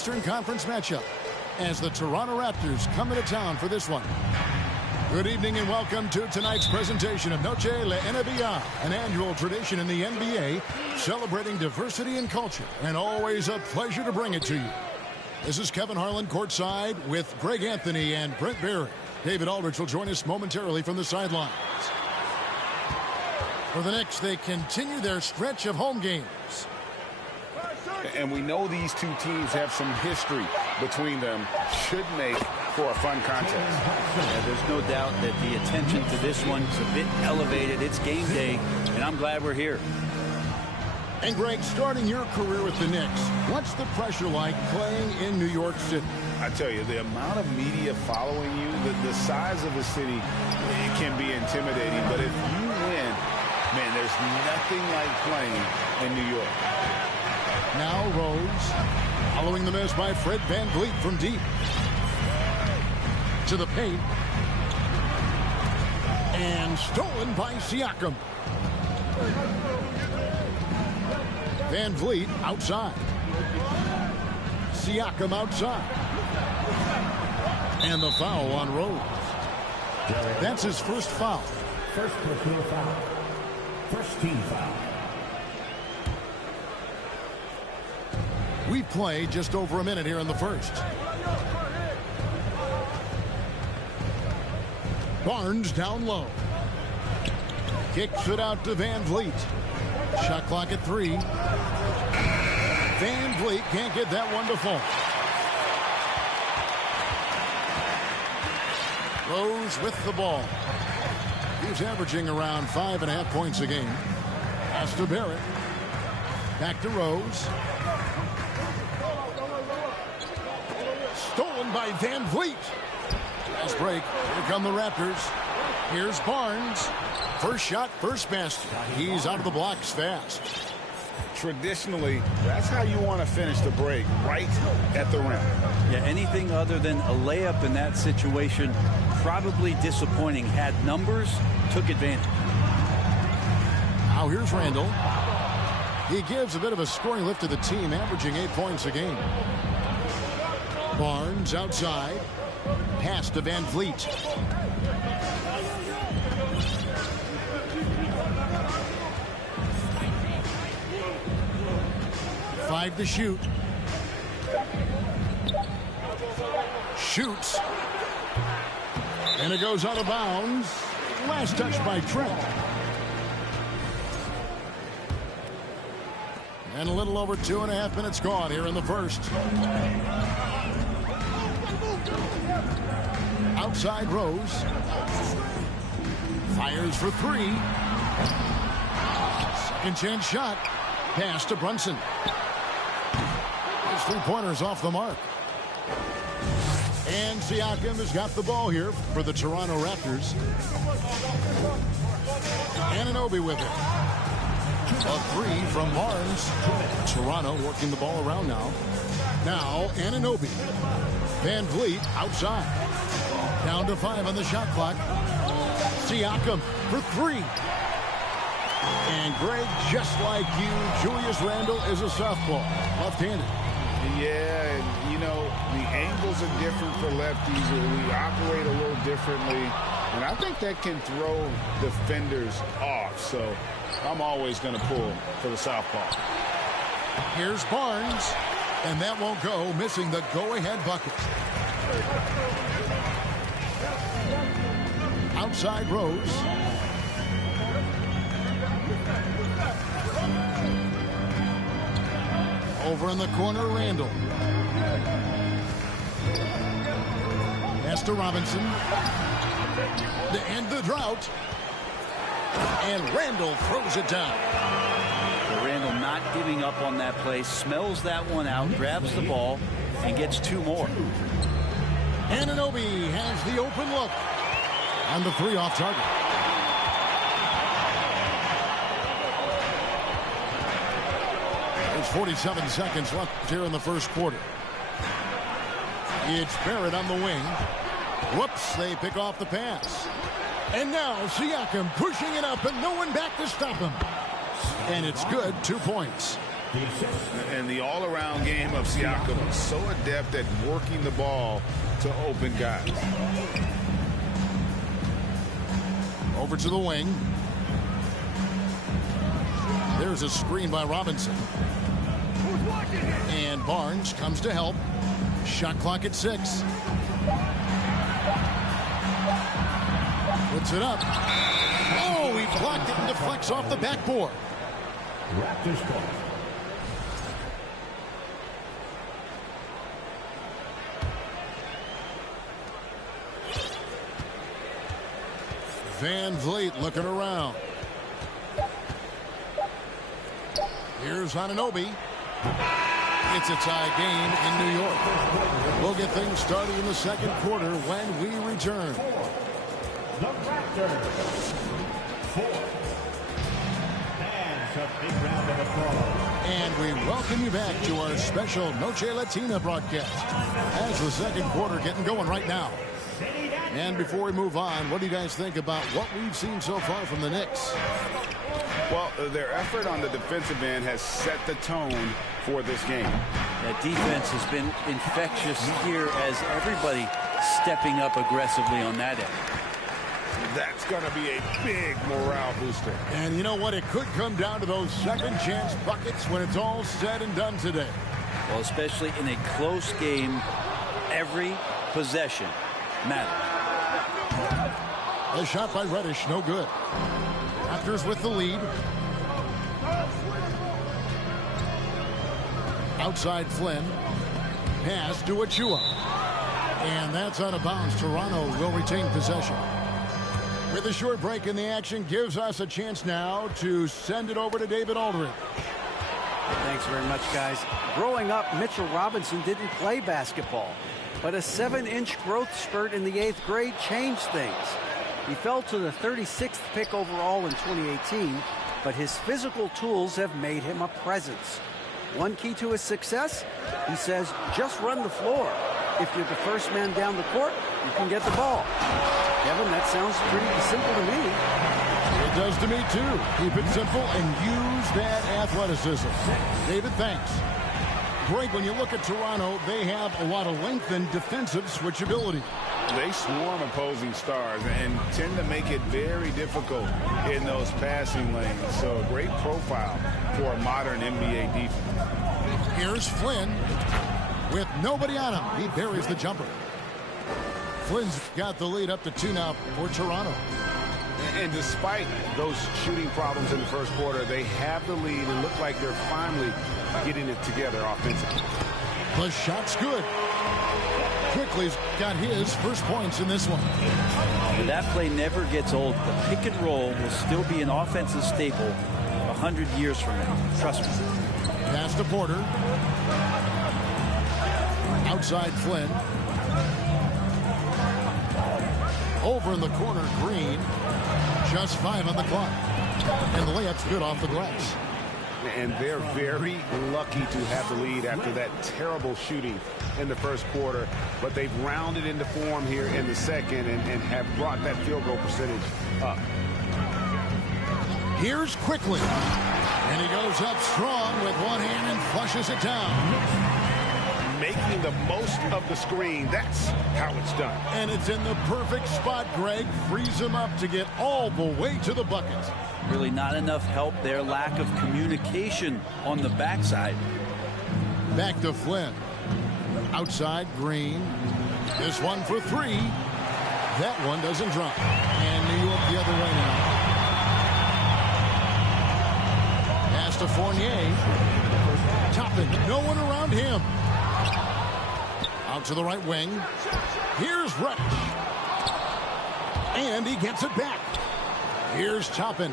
Eastern Conference matchup as the Toronto Raptors come into town for this one. Good evening and welcome to tonight's presentation of Noche La NBA, an annual tradition in the NBA celebrating diversity and culture, and always a pleasure to bring it to you. This is Kevin Harlan courtside with Greg Anthony and Brent Barry. David Aldridge will join us momentarily from the sidelines. For the Knicks, they continue their stretch of home games. And we know these two teams have some history between them. Should make for a fun contest. Yeah, there's no doubt that the attention to this one is a bit elevated. It's game day, and I'm glad we're here. And Greg, starting your career with the Knicks, what's the pressure like playing in New York City? I tell you, the amount of media following you, the size of the city, it can be intimidating. But if you win, man, there's nothing like playing in New York. Now Rose, following the miss by Fred VanVleet from deep. To the paint. And stolen by Siakam. VanVleet outside. Siakam outside. And the foul on Rose. That's his first foul. First personal foul. First team foul. We play just over a minute here in the first. Barnes down low. Kicks it out to VanVleet. Shot clock at 3. VanVleet can't get that one to fall. Rose with the ball. He's averaging around 5.5 points a game. Pass to Barrett. Back to Rose. Stolen by VanVleet. Last break. Here come the Raptors. Here's Barnes. First shot, first basket. He's out of the blocks fast. Traditionally, that's how you want to finish the break, right at the rim. Yeah, anything other than a layup in that situation, probably disappointing. Had numbers, took advantage. Now here's Randall. He gives a bit of a scoring lift to the team, averaging 8 points a game. Barnes outside. Pass to VanVleet. Five to shoot. Shoots. And it goes out of bounds. Last touch by Trent. And a little over 2.5 minutes gone here in the first. Outside Rose. Fires for 3. Second chance shot. Pass to Brunson. His 3-pointers off the mark. And Siakam has got the ball here for the Toronto Raptors. Anunoby with it. A 3 from Barnes. Toronto working the ball around now. Now Anunoby. VanVleet outside. Down to 5 on the shot clock. Siakam for 3. And Greg, just like you, Julius Randle is a southpaw, left-handed. Yeah, and you know, the angles are different for lefties. We operate a little differently. And I think that can throw defenders off. So I'm always going to pull for the southpaw. Here's Barnes. And that won't go, missing the go-ahead bucket. Outside Rose. Over in the corner, Randall. Pass to Robinson. To end the drought. And Randall throws it down. Randall not giving up on that play. Smells that one out, grabs the ball, and gets 2 more. Anunoby has the open look. On the 3 off target. There's 47 seconds left here in the first quarter. It's Barrett on the wing. Whoops, they pick off the pass. And now Siakam pushing it up and no one back to stop him. And it's good, 2 points. The assist. And the all-around game of Siakam is so adept at working the ball to open guys. Over to the wing. There's a screen by Robinson. And Barnes comes to help. Shot clock at 6. Puts it up. Oh, he blocked it and deflects off the backboard. Raptors ball. Van Vliet looking around. Here's Anunoby. It's a tie game in New York. We'll get things started in the second quarter when we return. The Raptors. 4. Fans, a big round of applause. And we welcome you back to our special Noche Latina broadcast as the second quarter getting going right now. And before we move on, what do you guys think about what we've seen so far from the Knicks? Well, their effort on the defensive end has set the tone for this game. That defense has been infectious here as everybody stepping up aggressively on that end. That's going to be a big morale booster. And you know what? It could come down to those second chance buckets when it's all said and done today. Well, especially in a close game, every possession matters. A shot by Reddish, no good. Raptors with the lead. Outside Flynn. Pass to Achua. And that's out of bounds. Toronto will retain possession. With a short break in the action, gives us a chance now to send it over to David Aldridge. Thanks very much, guys. Growing up, Mitchell Robinson didn't play basketball, but a 7-inch growth spurt in the 8th grade changed things. He fell to the 36th pick overall in 2018, but his physical tools have made him a presence. One key to his success, he says, just run the floor. If you're the first man down the court, you can get the ball. Kevin, that sounds pretty simple to me. It does to me, too. Keep it simple and use that athleticism. David, thanks. Greg, when you look at Toronto, they have a lot of length and defensive switchability. They swarm opposing stars and tend to make it very difficult in those passing lanes. So a great profile for a modern NBA defense. Here's Flynn with nobody on him. He buries the jumper. Flynn's got the lead up to 2 now for Toronto. And despite those shooting problems in the first quarter, they have the lead and look like they're finally getting it together offensively. The shot's good. Quickly's got his first points in this one. And that play never gets old. The pick and roll will still be an offensive staple 100 years from now. Trust me. Pass to Porter. Outside Flynn. Over in the corner, Green. Just 5 on the clock. And the layup's good off the glass. And they're very lucky to have the lead after that terrible shooting in the first quarter. But they've rounded into form here in the second and have brought that field goal percentage up. Here's Quickly. And he goes up strong with one hand and flushes it down. Making the most of the screen. That's how it's done. And it's in the perfect spot, Greg. Frees him up to get all the way to the bucket. Really not enough help there. Lack of communication on the backside. Back to Flynn. Outside, Green. This one for 3. That one doesn't drop. And New York the other way now. Pass to Fournier. Toppin, no one around him. Out to the right wing. Here's Reddish. And he gets it back. Here's Toppin.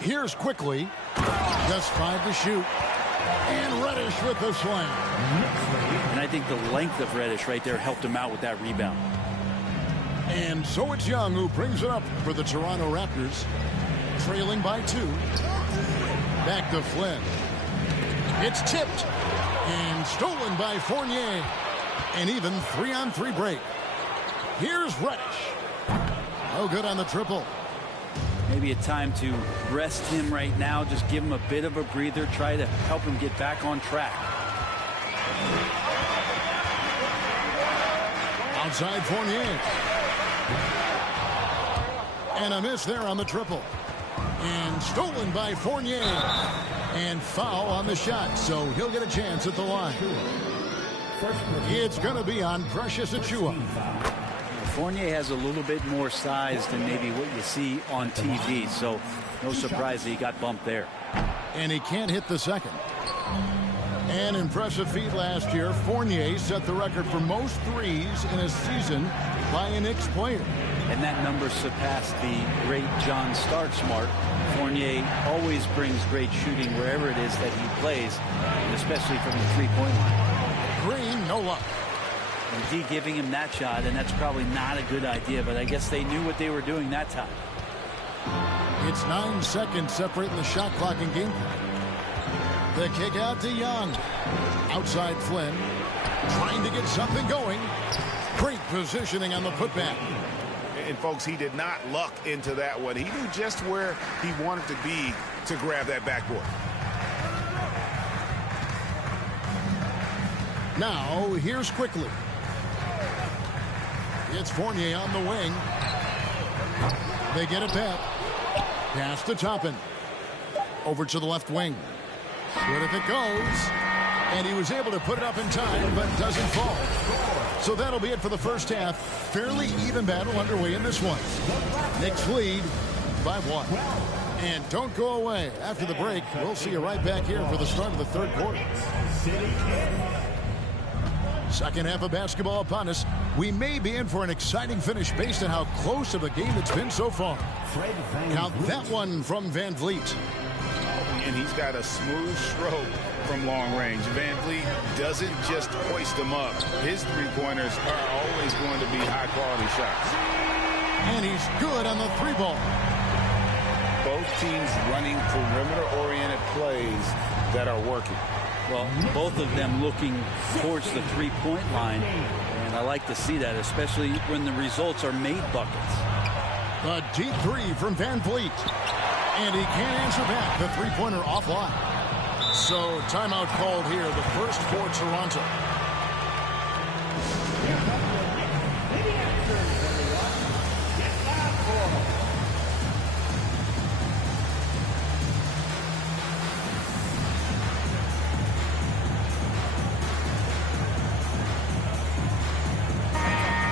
Here's Quickly. Just 5 to shoot. And Reddish with the slam. And I think the length of Reddish right there helped him out with that rebound. And so it's Young who brings it up for the Toronto Raptors. Trailing by 2. Back to Flynn. It's tipped and stolen by Fournier. An even 3-on-3 break. Here's Reddish. No good on the triple. Maybe a time to rest him right now. Just give him a bit of a breather. Try to help him get back on track. Outside Fournier. And a miss there on the triple. And stolen by Fournier. And foul on the shot, so he'll get a chance at the line. It's going to be on Precious Achiuwa. Fournier has a little bit more size than maybe what you see on TV, so no surprise that he got bumped there. And he can't hit the second. An impressive feat last year. Fournier set the record for most threes in a season by a Knicks player. And that number surpassed the great John Starksmart. Fournier always brings great shooting wherever it is that he plays, and especially from the three-point line. Green, no luck. And D giving him that shot, and that's probably not a good idea, but I guess they knew what they were doing that time. It's 9 seconds separating the shot clock and game clock. The kick out to Young. Outside Flynn. Trying to get something going. Great positioning on the putback. And, folks, he did not luck into that one. He knew just where he wanted to be to grab that backboard. Now, here's Quickly. It's Fournier on the wing. They get it back. Pass to Toppin. Over to the left wing. Good if it goes. And he was able to put it up in time, but doesn't fall. So that'll be it for the first half. Fairly even battle underway in this one. Knicks lead by 1. And don't go away. After the break, we'll see you right back here for the start of the third quarter. Second half of basketball upon us. We may be in for an exciting finish based on how close of a game it's been so far. Count that one from Van Vliet. And he's got a smooth stroke from long range. Van Vliet doesn't just hoist them up. His three-pointers are always going to be high-quality shots. And he's good on the three ball. Both teams running perimeter-oriented plays that are working. Well, both of them looking towards the three-point line, and I like to see that, especially when the results are made buckets. A deep three from Van Vliet. And he can't answer back. The three-pointer offline. So timeout called here, the first for Toronto.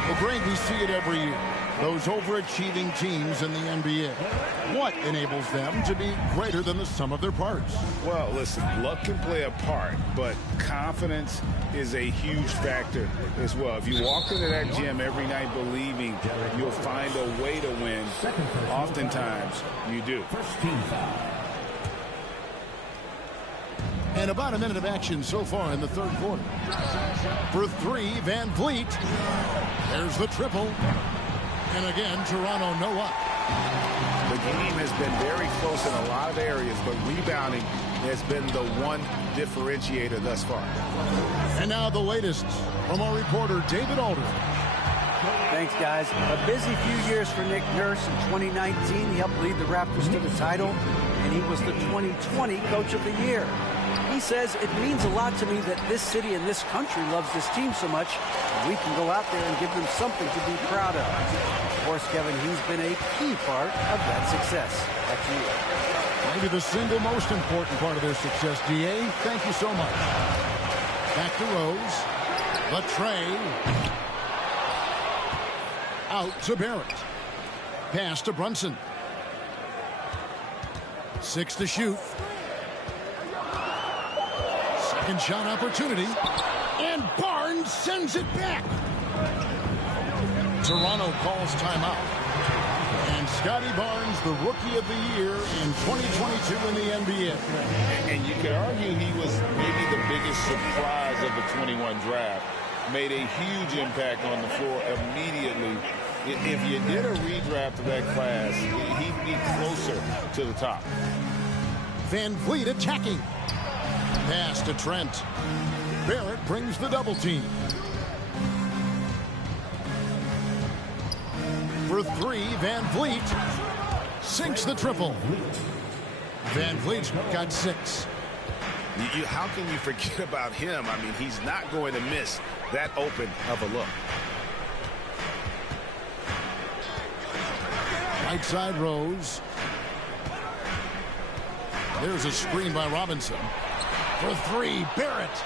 Well, Greg, we see it every year. Those overachieving teams in the NBA. What enables them to be greater than the sum of their parts? Well, listen, luck can play a part, but confidence is a huge factor as well. If you walk into that gym every night believing you'll find a way to win, oftentimes you do. And about a minute of action so far in the third quarter. For three, Van Vliet. There's the triple. And again, Toronto no up. The game has been very close in a lot of areas, but rebounding has been the one differentiator thus far. And now the latest from our reporter, David Aldridge. Thanks, guys. A busy few years for Nick Nurse. In 2019, he helped lead the Raptors to the title, and he was the 2020 Coach of the Year. He says, it means a lot to me that this city and this country loves this team so much, and we can go out there and give them something to be proud of. Of course, Kevin, he's been a key part of that success. Back to you. Maybe the single most important part of their success, DA. Thank you so much. Back to Rose. The tray. Out to Barrett. Pass to Brunson. 6 to shoot. Second shot opportunity. And Barnes sends it back. Toronto calls timeout. And Scotty Barnes, the Rookie of the Year in 2022 in the NBA. And you could argue he was maybe the biggest surprise of the 21 draft. Made a huge impact on the floor immediately. If you did a redraft of that class, he'd be closer to the top. Van Vliet attacking. Pass to Trent. Barrett brings the double team. For three, Van Vliet. sinks the triple. Van Vliet's got 6. How can you forget about him? I mean, he's not going to miss that open of a look. Right side Rose. There's a screen by Robinson. For 3, Barrett.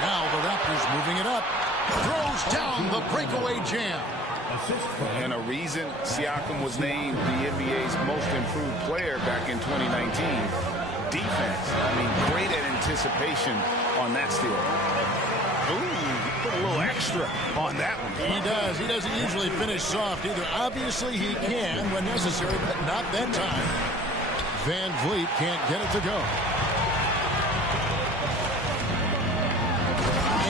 Now the Raptors moving it up. Throws down the breakaway jam. And a reason Siakam was named the NBA's most improved player back in 2019. Defense. I mean, great at anticipation on that steal. Ooh, put a little extra on that one. He does. He doesn't usually finish soft either. Obviously, he can when necessary, but not that time. Van Vliet can't get it to go.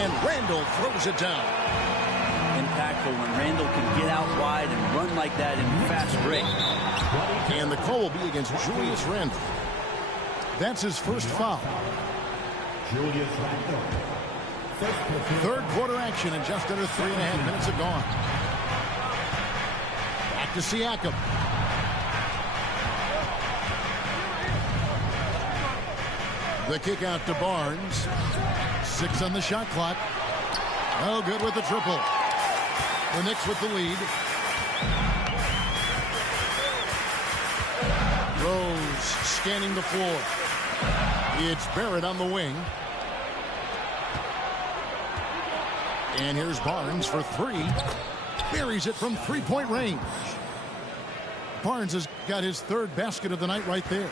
And Randall throws it down. Impactful when Randall can get out wide and run like that in fast break. And the call will be against Julius Randall. That's his first foul. Julius Randall. Third quarter action, and just under 3.5 minutes have gone. Back to Siakam. The kick out to Barnes. 6 on the shot clock. Oh, good with the triple. The Knicks with the lead. Rose scanning the floor. It's Barrett on the wing. And here's Barnes for 3. Buries it from 3-point range. Barnes has got his 3rd basket of the night right there.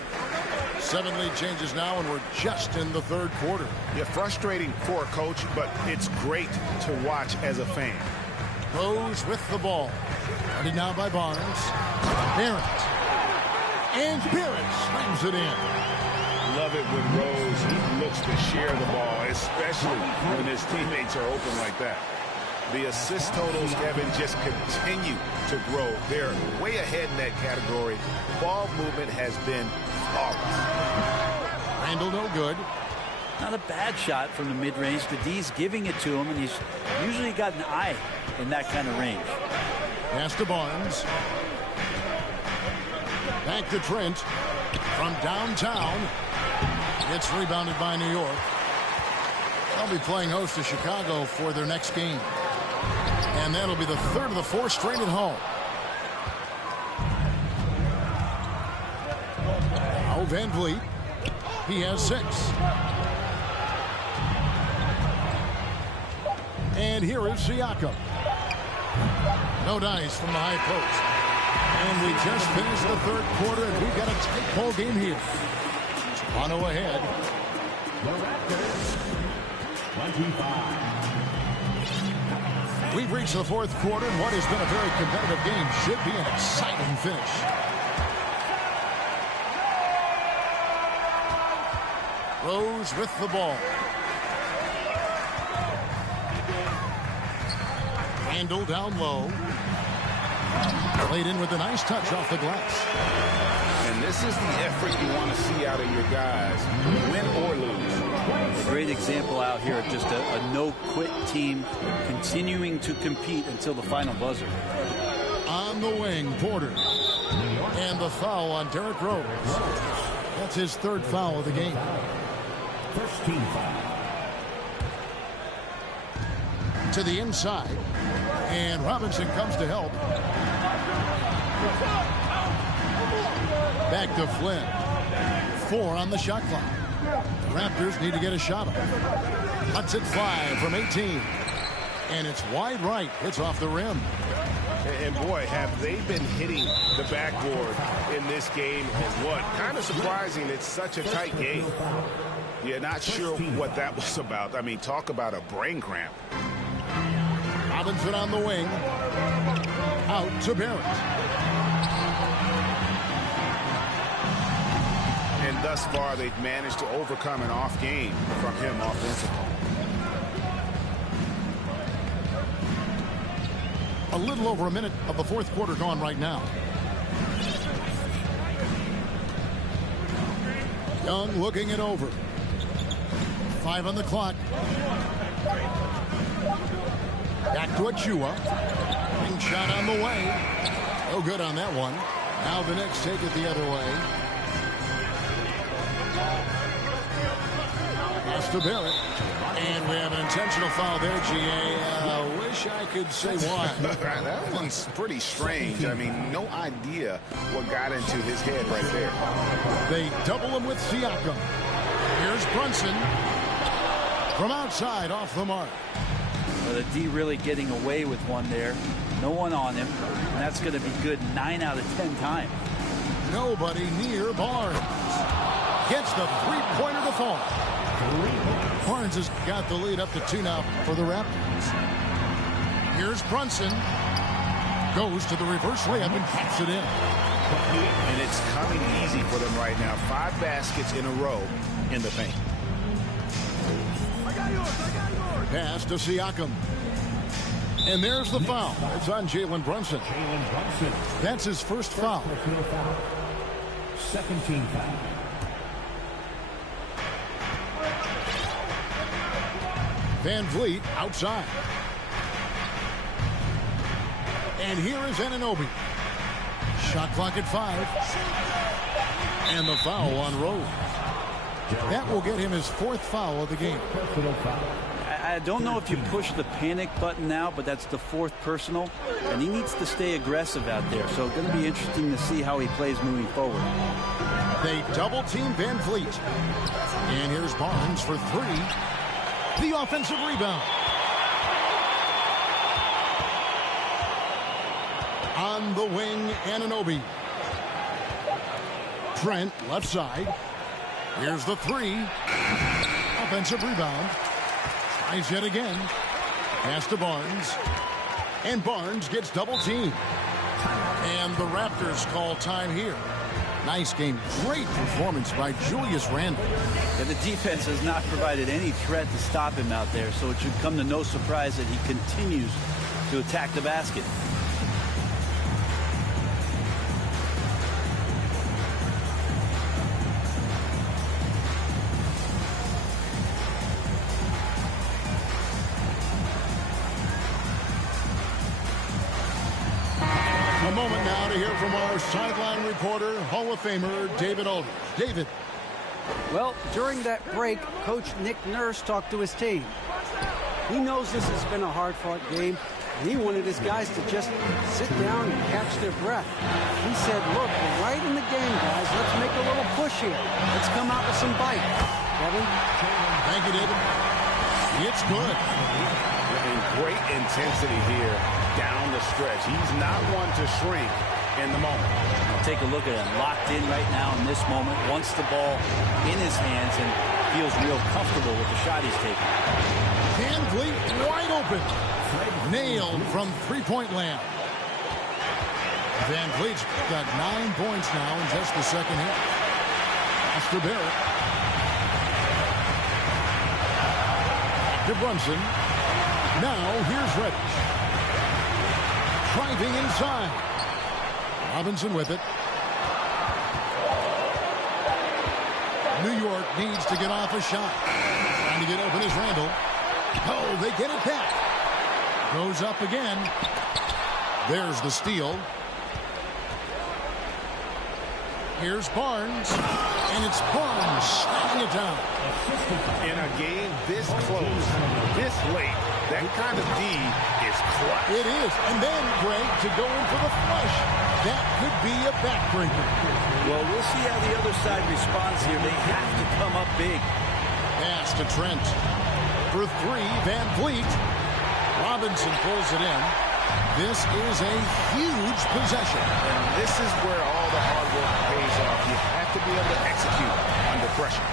7 lead changes now, and we're just in the 3rd quarter. Yeah, frustrating for a coach, but it's great to watch as a fan. Rose with the ball. Guarded now by Barnes. Barrett. And Barrett slams it in. Love it when Rose looks to share the ball, especially when his teammates are open like that. The assist totals, Kevin, just continue to grow. They're way ahead in that category. Ball movement has been flawless. Randall no good. Not a bad shot from the mid-range. The D's giving it to him, and he's usually got an eye in that kind of range. Pass to Barnes. Back to Trent. From downtown. It's rebounded by New York. They'll be playing host to Chicago for their next game. And that'll be the 3rd of the 4 straight at home. Now Van Vliet. He has 6. And here is Siakam. No dice from the high post. And we just finished the 3rd quarter, and we've got a tight ball game here. Toronto ahead. The Raptors, 25. We've reached the 4th quarter, and what has been a very competitive game should be an exciting finish. Rose with the ball. Randall down low. Played in with a nice touch off the glass. And this is the effort you want to see out of your guys, win or lose. A great example out here of just a no-quit team continuing to compete until the final buzzer. On the wing, Porter. And the foul on Derrick Rose. That's his 3rd foul of the game. First team foul. To the inside. And Robinson comes to help. Back to Flynn. 4 on the shot clock. Raptors need to get a shot off. Huts it 5 from 18. And it's wide right. It's off the rim. And boy, have they been hitting the backboard in this game and what? Kind of surprising. It's such a tight game. Yeah, not sure what that was about. I mean, talk about a brain cramp. Robinson on the wing. Out to Barrett. And thus far, they've managed to overcome an off game from him offensively. A little over a minute of the 4th quarter gone right now. Young looking it over. 5 on the clock. Back to Achua. Ring shot on the way. No good on that one. Now the Knicks take it the other way. Pass to Barrett. And we have an intentional foul there, G.A. I wish I could say why. That one's pretty strange. I mean, no idea what got into his head right there. They double him with Siakam. Here's Brunson. From outside, off the mark. Well, the D really getting away with one there. No one on him. And that's going to be good 9 out of 10 times. Nobody near Barnes. Gets the three-pointer to fall. Barnes has got the lead up to 2 now for the Raptors. Here's Brunson. Goes to the reverse layup and taps it in. And it's coming easy for them right now. 5 baskets in a row in the paint. Pass to Siakam. And there's the foul. It's on Jalen Brunson. That's his first foul. Second team foul. Van Vliet outside. And here is Anunoby. Shot clock at 5. And the foul on Rose. That will get him his 4th foul of the game. I don't know if you push the panic button now, but that's the 4th personal. And he needs to stay aggressive out there. So it's going to be interesting to see how he plays moving forward. They double team Van Vliet. And here's Barnes for 3. The offensive rebound. On the wing, Anunoby. Trent, left side. Here's the 3. Offensive rebound. Tries yet again. Pass to Barnes. And Barnes gets double teamed. And the Raptors call time here. Nice game. Great performance by Julius Randle. Yeah, the defense has not provided any threat to stop him out there, so it should come to no surprise that he continues to attack the basket. A moment now to hear from our sideline reporter, Hall of Famer David Aldridge. David. Well, during that break, Coach Nick Nurse talked to his team. He knows this has been a hard-fought game, and he wanted his guys to just sit down and catch their breath. He said, look, we're right in the game, guys. Let's make a little push here. Let's come out with some bite. Kevin? Thank you, David. It's good. And great intensity here down the stretch. He's not one to shrink in the moment. Take a look at him, locked in right now in this moment, wants the ball in his hands and feels real comfortable with the shot he's taking. Van Vliet wide open. Nailed from three-point land. Van Vliet's got 9 points now in just the second half. After Barrett. To Brunson. Now here's Reddish. Driving inside. Robinson with it. New York needs to get off a shot. Trying to get open is Randle. Oh, they get it back. Goes up again. There's the steal. Here's Barnes. And it's Barnes slapping it down. In a game this close, this late, that kind of D is clutch. It is. And then, Greg, to go in for the flush. That could be a backbreaker. Well, we'll see how the other side responds here. They have to come up big. Pass to Trent. For 3, Van Vliet. Robinson pulls it in. This is a huge possession. And this is where all the hard work pays off. You have to be able to execute under pressure.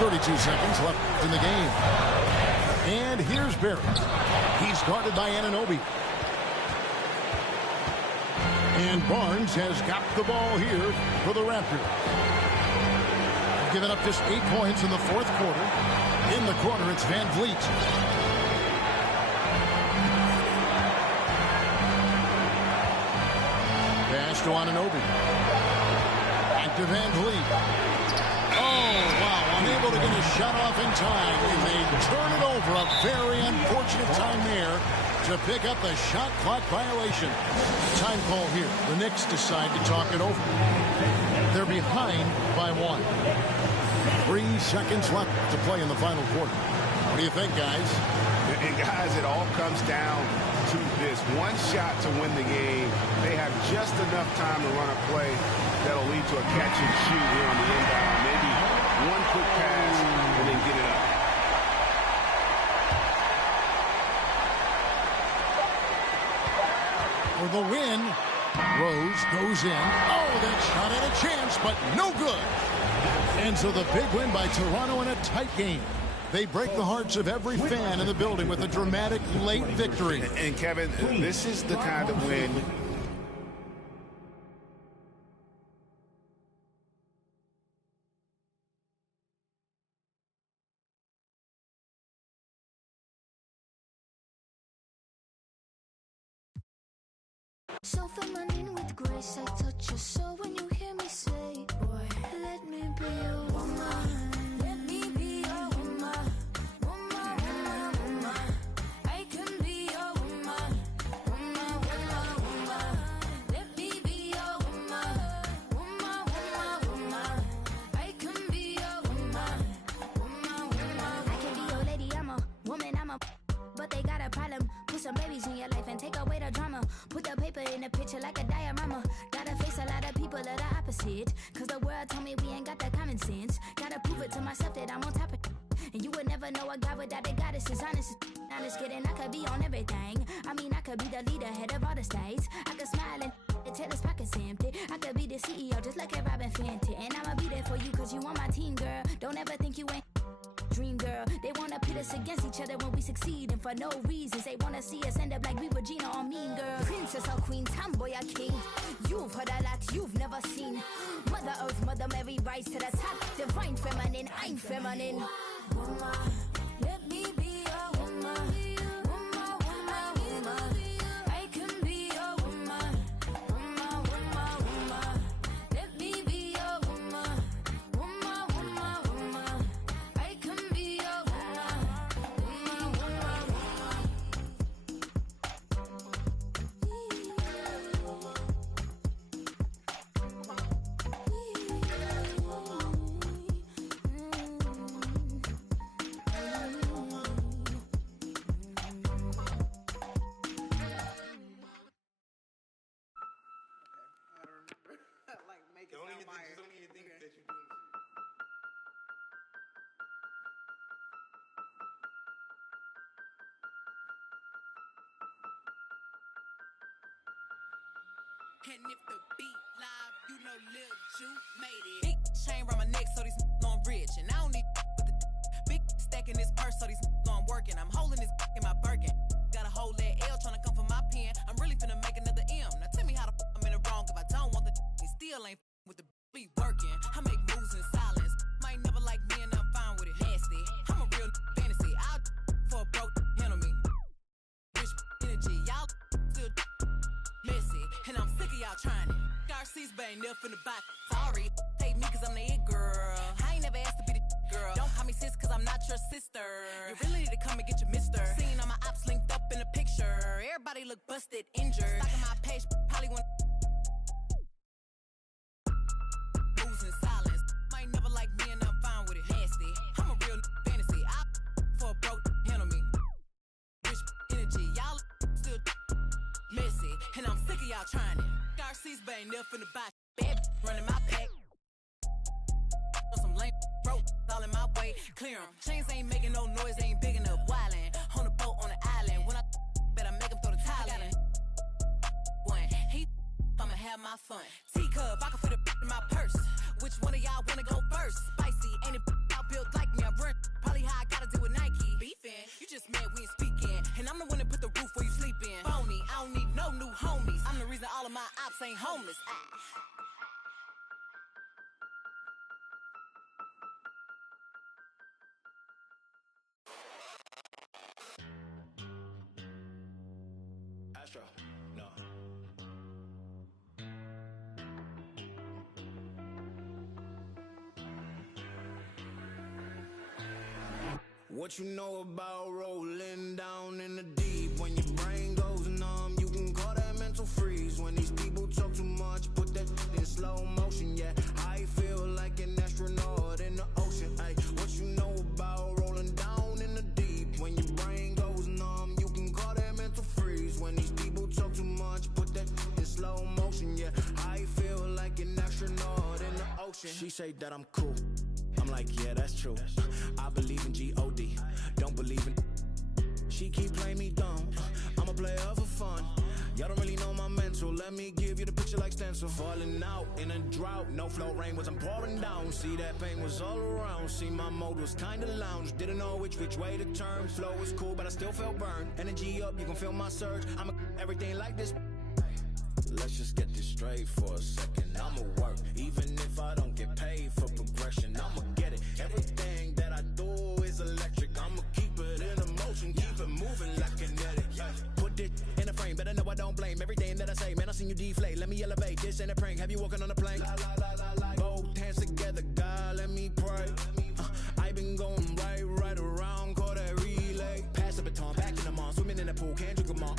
32 seconds left in the game. And here's Barrett. He's guarded by Anunoby. And Barnes has got the ball here for the Raptors. Giving up just 8 points in the fourth quarter. In the corner, it's Van Vliet. Pass to Anunoby. Back to Van Vliet. Oh, wow. Unable to get a shot off in time. And they turn it over. A very unfortunate time there to to pick up the shot clock violation. Time call here. The Knicks decide to talk it over. They're behind by 1. 3 seconds left to play in the final quarter. What do you think, guys? And guys, it all comes down to this. One shot to win the game. They have just enough time to run a play that'll lead to a catch and shoot here on the inbound. Maybe one quick pass and then get it up. For the win, Rose goes in. Oh, that shot had a chance, but no good. And so the big win by Toronto in a tight game. They break the hearts of every fan in the building with a dramatic late victory. And Kevin, this is the kind of win. So feminine with grace, I touch your soul when you hear me say, boy, let me be your woman. Let me be your woman. Woman, woman, woman. I can be your woman. Woman, woman, woman. Let me be your woman. Woman, woman, woman. I can be your woman. Woman, woman. I can be your lady, I'm a woman, but they got a problem. Put some babies in your life and take away the drama. Put the paper in the picture like a diorama. Gotta face a lot of people that are opposite. Cause the world told me we ain't got that common sense. Gotta prove it to myself that I'm on top of it. And you would never know a God without a goddess is honest. Honest kidding, I could be on everything. I mean, I could be the leader, head of all the states. I could smile and tell his pockets empty. I could be the CEO just like a Robin Fenty. And I'ma be there for you cause you on my team, girl. Don't ever think you ain't dream girl. They wanna pit us against each other when we succeed, and for no reasons. They wanna see us end up like we Regina or Mean Girl. Princess or queen, tomboy or king. You've heard a lot you've never seen. Mother Earth, Mother Mary, rise to the top. Divine feminine, I'm feminine. Woman, let me be a woman. Woman, woman, woman. I can be a woman. Woman, woman, woman. Let me be a woman. Woman, woman, woman. I can be a woman. Woman, woman, And if the beat live, you know Lil Ju made it. Big chain around my neck, so these know I'm rich. And I don't need with the big stack in this purse, so these know I'm working. I'm holding this in my Birkin. Got a whole leg L trying to come for my pen. I'm really finna make another M. Now tell me how the I'm in the wrong if I don't want the he still ain't with the be working. I make moves in silence. Might never like me and I'm fine with it. Nasty. I'm a real fantasy. I'll for a broke handle me. Rich energy. Y'all still messy. And I'm sick of y'all trying it. Garcia's but ain't never finna buy. Sorry. Take me cause I'm the it girl. I ain't never asked to be the girl. Don't call me sis cause I'm not your sister. You really need to come and get your mister. Seen all my ops linked up in a picture. Everybody look busted, injured. Stalking my page, probably want moves in silence. Might never like me and I'm fine with it. Nasty. I'm a real fantasy. I for a broke handle me. Rich energy. Y'all still messy. And I'm sick of y'all trying it. Garcia's but ain't never finna buy. Bad running my pack. Some lame broke all in my way. Clear 'em. Chains ain't making no noise, ain't big enough. Wildin' on the boat on the island. When I better make 'em throw the tile in. One, he I'ma have my fun. Teacup, I can fit a in my purse. Which one of y'all wanna go first? Spicy, ain't it out built like me? I run probably how I gotta deal with Nike. Beefin', you just mad we ain't speaking. And I'm the one that put the roof where you sleepin'. Phony, I don't need no new homies. I'm the reason all of my ops ain't homeless. Astro, no. What you know about rolling down in the deep when your brain goes numb. You can call that mental freeze. When these people talk too much, put that in slow motion. Yeah, I feel like an astronaut in the ocean. Ay, what you know about rolling down in the deep? When your brain goes numb, you can call that mental freeze. When these people talk too much, put that in slow motion. Yeah, I feel like an astronaut in the ocean. She say that I'm cool. I'm like, yeah, that's true. I believe in G-O-D, don't believe in. She keep playing me dumb. I'm a player for fun. Y'all don't really know my mental. Let me give you the picture like stencil. Falling out in a drought. No flow, rain wasn't pouring down. See, that pain was all around. See, my mode was kinda lounge. Didn't know which way to turn. Flow was cool, but I still felt burned. Energy up, you can feel my surge. I'm everything like this. Let's just get this straight for a second. I'ma work, even if I don't get paid for progression. I'ma get it. Everything that I do is electric. I'ma keep it in motion, keep it moving like kinetic. Put it in a frame, better know I don't blame everything that I say. Man, I seen you deflate. Let me elevate. This ain't a prank. Have you walking on a plane? Both hands together, God, let me pray. I been going right around, call that relay. Pass the baton, back in the mall, swimming in the pool, can't drink them all.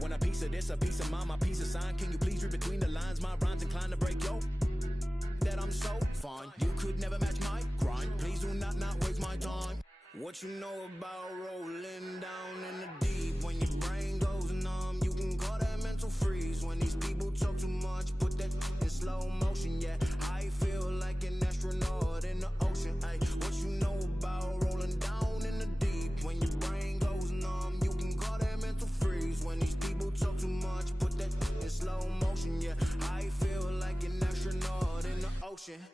When a piece of this, a piece of mine, my piece of sign. Can you please read between the lines? My rhymes inclined to break yo. That I'm so fine. You could never match my grind. Please do not waste my time. What you know about rolling down in the deep? When your brain goes numb, you can call that mental freeze. When these people talk too much, put that in slow motion. Yeah, I feel like an astronaut in the ocean. Ay, what you know about rolling down in the deep? When your brain goes numb, you can call that mental freeze. When these people talk too much, put that in slow motion. Yeah, I feel like an astronaut in the ocean.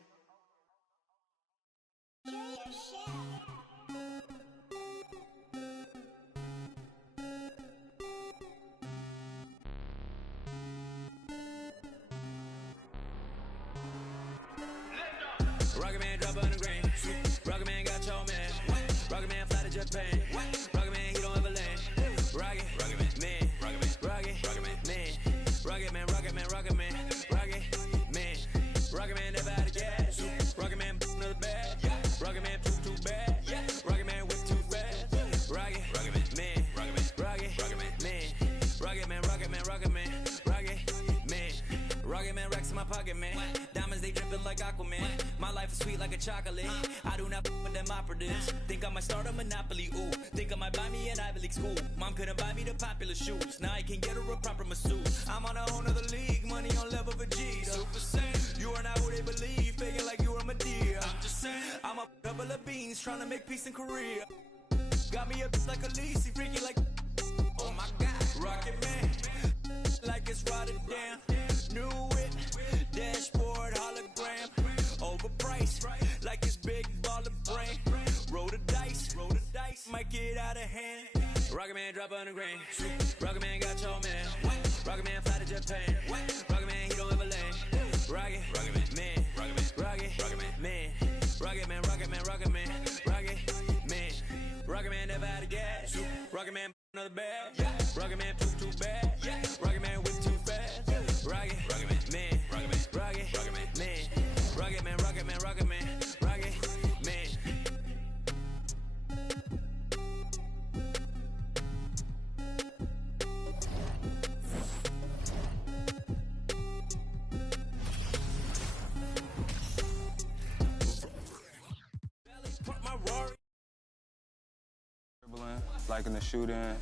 Rocket Man drop on the grain. Rocket Man got your man. Rocket Man fly to Japan. Rocket Man, he don't ever land. Rocket Man, Rocket Man, Rocket Man, Rocket Man, Rocket Man, Rocket Man, Rocket Man never out of gas. Rocket Man another bag. Rocket Man too bad. Rocket Man went too fast. Rocket Man, Rocket Man, Rocket Man, Rocket Man. Rocket Man racks in my pocket, man. Diamonds, they dripping like Aquaman. My life is sweet like a chocolate. I do not with them operatives. Think I might start a monopoly, ooh. Think I might buy me an Ivy League school. Mom couldn't buy me the popular shoes. Now I can get her a proper masseuse. I'm on a whole nother league. Money on level Vegeta. Super Saiyan. You are not who they believe. Faking like you are Medea. I'm just saying. I'm a couple of beans trying to make peace in Korea. Got me up like a lease. Freaky like. Oh my God. Rocket Man. Like it's Rotterdam. New whip, dashboard, hologram. Overpriced, like it's big baller brain. Roll the dice, might get out of hand. Rocket Man drop on the grain. Rocket Man got your man. Rocket Man fly to Japan. Rocket Man, he don't ever land. Rocket Man, Rocket Man, Rocket Man, Rocket Man, Rocket Man, Rocket Man, Rocket Man. Rocket Man never out of gas. Rocket Man another bag. Rocket Man too bad. Rocket Man whip too fast. Rocket Man, Rocket Man, Rocket Man, Rocket Man, Rocket Man, Rocket Man, Rocket Man. Dribbling, liking the shooting,